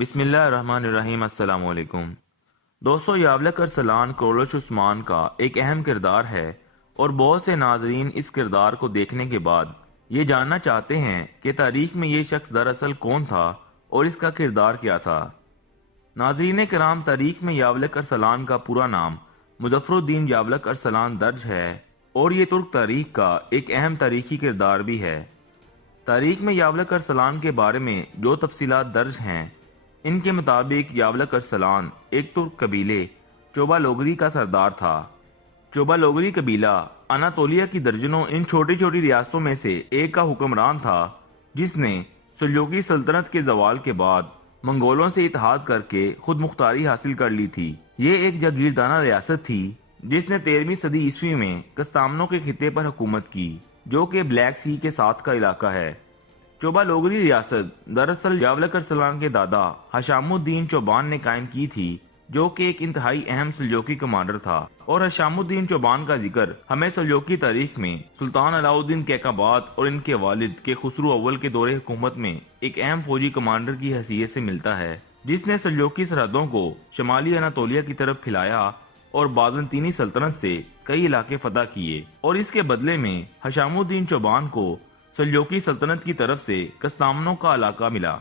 بسم اللہ الرحمن الرحیم۔ السلام علیکم دوستو، یاولک ارسلان کرولش عثمان کا ایک اہم کردار ہے اور بہت سے ناظرین اس کردار کو دیکھنے کے بعد یہ جاننا چاہتے ہیں کہ تاریخ میں یہ شخص دراصل کون تھا اور اس کا کردار کیا تھا۔ ناظرین کرام، تاریخ میں یاولک ارسلان کا پورا نام مظفر الدین یاولک ارسلان درج ہے اور یہ ترک تاریخ کا ایک اہم تاریخی کردار بھی ہے۔ تاریخ میں یاولک ارسلان کے بارے میں جو تفصیلات درج ہیں، ان کے مطابق یاولک ارسلان ایک ترک قبیلے چوبا لوگری کا سردار تھا۔ چوبا لوگری قبیلہ اناطولیہ کی درجنوں ان چھوٹی چھوٹی ریاستوں میں سے ایک کا حکمران تھا، جس نے سلجوقی سلطنت کے زوال کے بعد منگولوں سے اتحاد کر کے خود مختاری حاصل کر لی تھی۔ یہ ایک جاگیردانہ ریاست تھی جس نے 13ویں صدی عیسوی میں کستامنوں کے خطے پر حکومت کی، جو کہ بلیک سی کے ساتھ کا علاقہ ہے۔ چوبا لوگری ریاست دراصل یاولک ارسلان کے دادا حشام الدین چوبان نے قائم کی تھی، جو کہ ایک انتہائی اہم سلجوقی کمانڈر تھا، اور حشام الدین چوبان کا ذکر ہمیں سلجوقی تاریخ میں سلطان علاء الدین کیقباد اور ان کے والد کے خسرو اول کے دور حکومت میں ایک اہم فوجی کمانڈر کی حیثیت سے ملتا ہے، جس نے سلجوقی سرحدوں کو شمالی اناطولیہ کی طرف پھیلایا اور بازنطینی سلطنت سے کئی علاقے فتح کیے، اور اس کے بدلے میں حشام الدین چوبان کو سلجوقی سلطنت کی طرف سے کستامنوں کا علاقہ ملا۔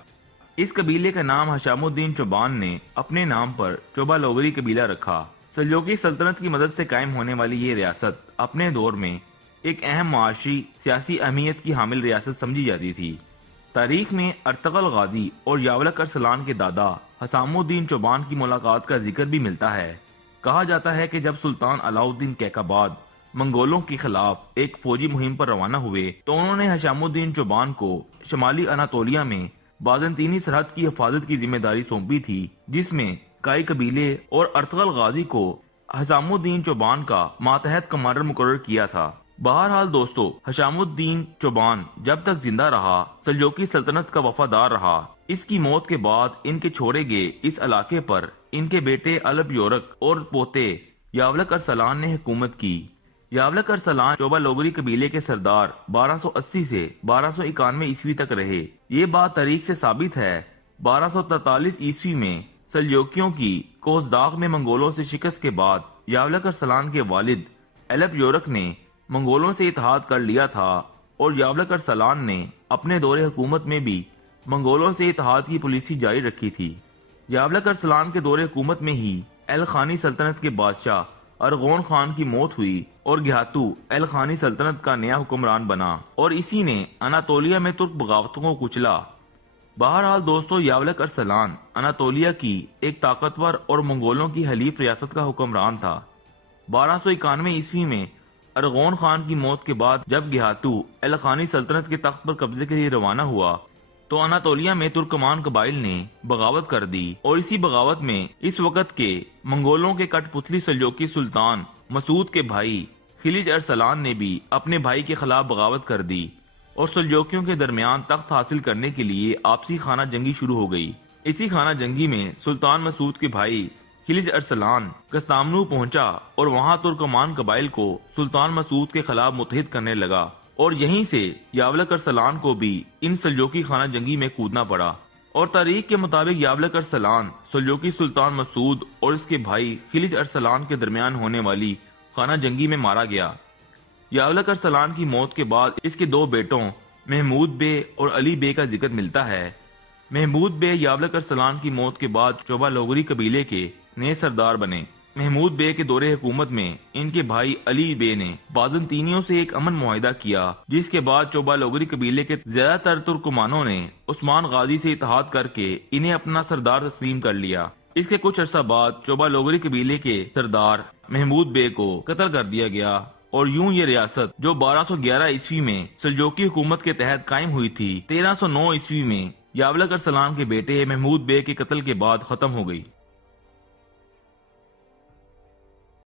اس قبیلے کا نام حشام الدین چوبان نے اپنے نام پر چوبا لوگری قبیلہ رکھا۔ سلجوقی سلطنت کی مدد سے قائم ہونے والی یہ ریاست اپنے دور میں ایک اہم معاشی سیاسی اہمیت کی حامل ریاست سمجھی جاتی تھی۔ تاریخ میں ارطغرل غازی اور یاولک ارسلان کے دادا حشام الدین چوبان کی ملاقات کا ذکر بھی ملتا ہے۔ کہا جاتا ہے کہ جب سلطان علاء الدین کیقباد منگولوں کے خلاف ایک فوجی مہم پر روانہ ہوئے تو انہوں نے حشام الدین چوبان کو شمالی اناطولیہ میں بازنطینی سرحد کی حفاظت کی ذمہ داری سونپی تھی، جس میں کئی قبیلے اور ارطغرل غازی کو حشام الدین چوبان کا ماتحت کمانڈر مقرر کیا تھا۔ بہرحال دوستو، حشام الدین چوبان جب تک زندہ رہا سلجوقی سلطنت کا وفادار رہا۔ اس کی موت کے بعد ان کے چھوڑے گئے اس علاقے پر ان کے بیٹے الپ یورک اور پوتے یاولک ارسلان نے حکومت کی۔ یاولک ارسلان چوبا لوگری قبیلے کے سردار 1280 سے 1291 عیسوی تک رہے۔ یہ بات تاریخ سے ثابت ہے۔ 1243 عیسوی میں سلجوکیوں کی کوزداغ میں منگولوں سے شکست کے بعد یاولک ارسلان کے والد الپ یورک نے منگولوں سے اتحاد کر لیا تھا، اور یاولک ارسلان نے اپنے دور حکومت میں بھی منگولوں سے اتحاد کی پالیسی جاری رکھی تھی۔ یاولک ارسلان کے دور حکومت میں ہی الخانی سلطنت کے بادشاہ ارغون خان کی موت ہوئی اور گھیاتو الخانی سلطنت کا نیا حکمران بنا، اور اسی نے اناطولیہ میں ترک بغاوتوں کو کچلا۔ بہرحال دوستو، یاولک ارسلان اناطولیہ کی ایک طاقتور اور منگولوں کی حلیف ریاست کا حکمران تھا۔ 1291 عیسوی میں ارغون خان کی موت کے بعد جب گھیاتو الخانی سلطنت کے تخت پر قبضے کے لیے روانہ ہوا تو اناطولیہ میں ترکمان قبائل نے بغاوت کر دی، اور اسی بغاوت میں اس وقت کے منگولوں کے کٹ پتلی سلجوقی سلطان مسعود کے بھائی خلج ارسلان نے بھی اپنے بھائی کے خلاف بغاوت کر دی، اور سلجوکیوں کے درمیان تخت حاصل کرنے کے لیے آپسی خانہ جنگی شروع ہو گئی۔ اسی خانہ جنگی میں سلطان مسعود کے بھائی خلج ارسلان کستامنو پہنچا اور وہاں ترکمان قبائل کو سلطان مسعود کے خلاف متحد کرنے لگا، اور یہیں سے یاولک ارسلان کو بھی ان سلجوقی خانہ جنگی میں کودنا پڑا، اور تاریخ کے مطابق یاولک ارسلان سلجوقی سلطان مسعود اور اس کے بھائی خلج ارسلان کے درمیان ہونے والی خانہ جنگی میں مارا گیا۔ یاولک ارسلان کی موت کے بعد اس کے دو بیٹوں محمود بے اور علی بے کا ذکر ملتا ہے۔ محمود بے یاولک ارسلان کی موت کے بعد چوبا لوگری قبیلے کے نئے سردار بنے۔ محمود بے کے دور حکومت میں ان کے بھائی علی بے نے بازنطینیوں سے ایک امن معاہدہ کیا، جس کے بعد چوبا لوگری قبیلے کے زیادہ تر ترکمانوں نے عثمان غازی سے اتحاد کر کے انہیں اپنا سردار تسلیم کر لیا۔ اس کے کچھ عرصہ بعد چوبا لوگری قبیلے کے سردار محمود بے کو قتل کر دیا گیا، اور یوں یہ ریاست جو 1211 عیسوی میں سلجوقی حکومت کے تحت قائم ہوئی تھی، 1309 عیسوی میں یاولک ارسلان کے بیٹے محمود بے کے قتل کے بعد ختم ہو گئی۔